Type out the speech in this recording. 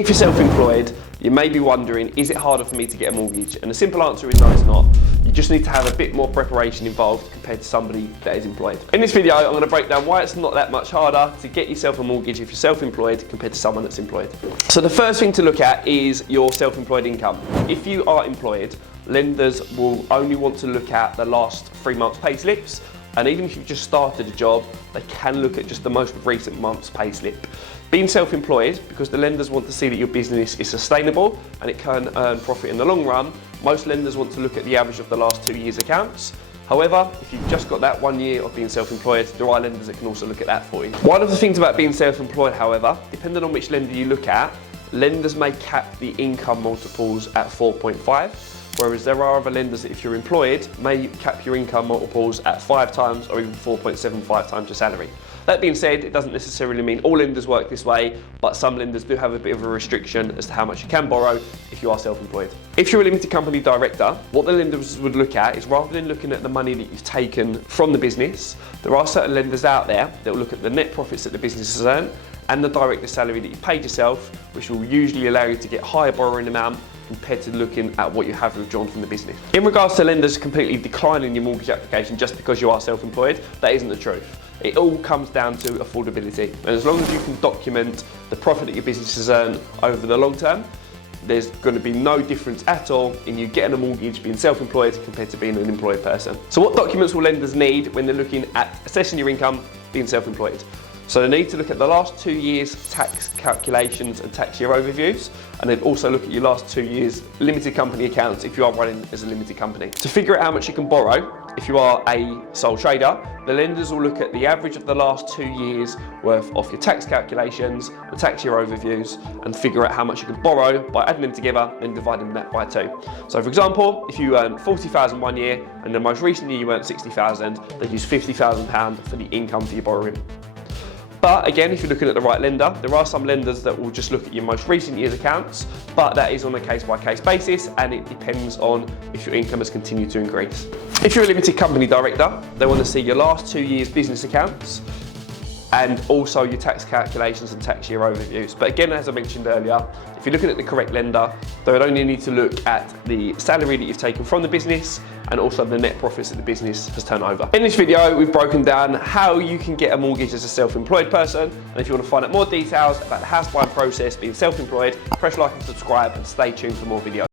If you're self-employed, you may be wondering, is it harder for me to get a mortgage? And the simple answer is no, it's not. You just need to have a bit more preparation involved compared to somebody that is employed. In this video, I'm going to break down why it's not that much harder to get yourself a mortgage if you're self-employed compared to someone that's employed. So the first thing to look at is your self-employed income. If you are employed, lenders will only want to look at the last 3 months' pay slips. And even if you've just started a job, they can look at just the most recent month's pay slip. Being self-employed, because the lenders want to see that your business is sustainable and it can earn profit in the long run, most lenders want to look at the average of the last 2 years' accounts. However, if you've just got that 1 year of being self-employed, there are lenders that can also look at that for you. One of the things about being self-employed, however, depending on which lender you look at, lenders may cap the income multiples at 4.5. Whereas there are other lenders that if you're employed, may cap your income multiples at 5 times or even 4.75 times your salary. That being said, it doesn't necessarily mean all lenders work this way, but some lenders do have a bit of a restriction as to how much you can borrow if you are self-employed. If you're a limited company director, what the lenders would look at is, rather than looking at the money that you've taken from the business, there are certain lenders out there that will look at the net profits that the business has earned and the director salary that you've paid yourself, which will usually allow you to get higher borrowing amount compared to looking at what you have withdrawn from the business. In regards to lenders completely declining your mortgage application just because you are self-employed, that isn't the truth. It all comes down to affordability. And as long as you can document the profit that your business has earned over the long term, there's going to be no difference at all in you getting a mortgage being self-employed compared to being an employed person. So what documents will lenders need when they're looking at assessing your income being self-employed? So they need to look at the last 2 years' tax calculations and tax year overviews, and they'd also look at your last 2 years' limited company accounts if you are running as a limited company. To figure out how much you can borrow, if you are a sole trader, the lenders will look at the average of the last 2 years' worth of your tax calculations, the tax year overviews, and figure out how much you can borrow by adding them together and dividing that by 2. So for example, if you earn 40,000 1 year and the most recent year you earned 60,000, they'd use £50,000 for the income for your borrowing. But again, if you're looking at the right lender, there are some lenders that will just look at your most recent year's accounts, but that is on a case-by-case basis, and it depends on if your income has continued to increase. If you're a limited company director, they want to see your last 2 years' business accounts and also your tax calculations and tax year overviews. But again, as I mentioned earlier, if you're looking at the correct lender, they would only need to look at the salary that you've taken from the business and also the net profits that the business has turned over. In this video, we've broken down how you can get a mortgage as a self-employed person. And if you want to find out more details about the house buying process being self-employed, press like and subscribe and stay tuned for more videos.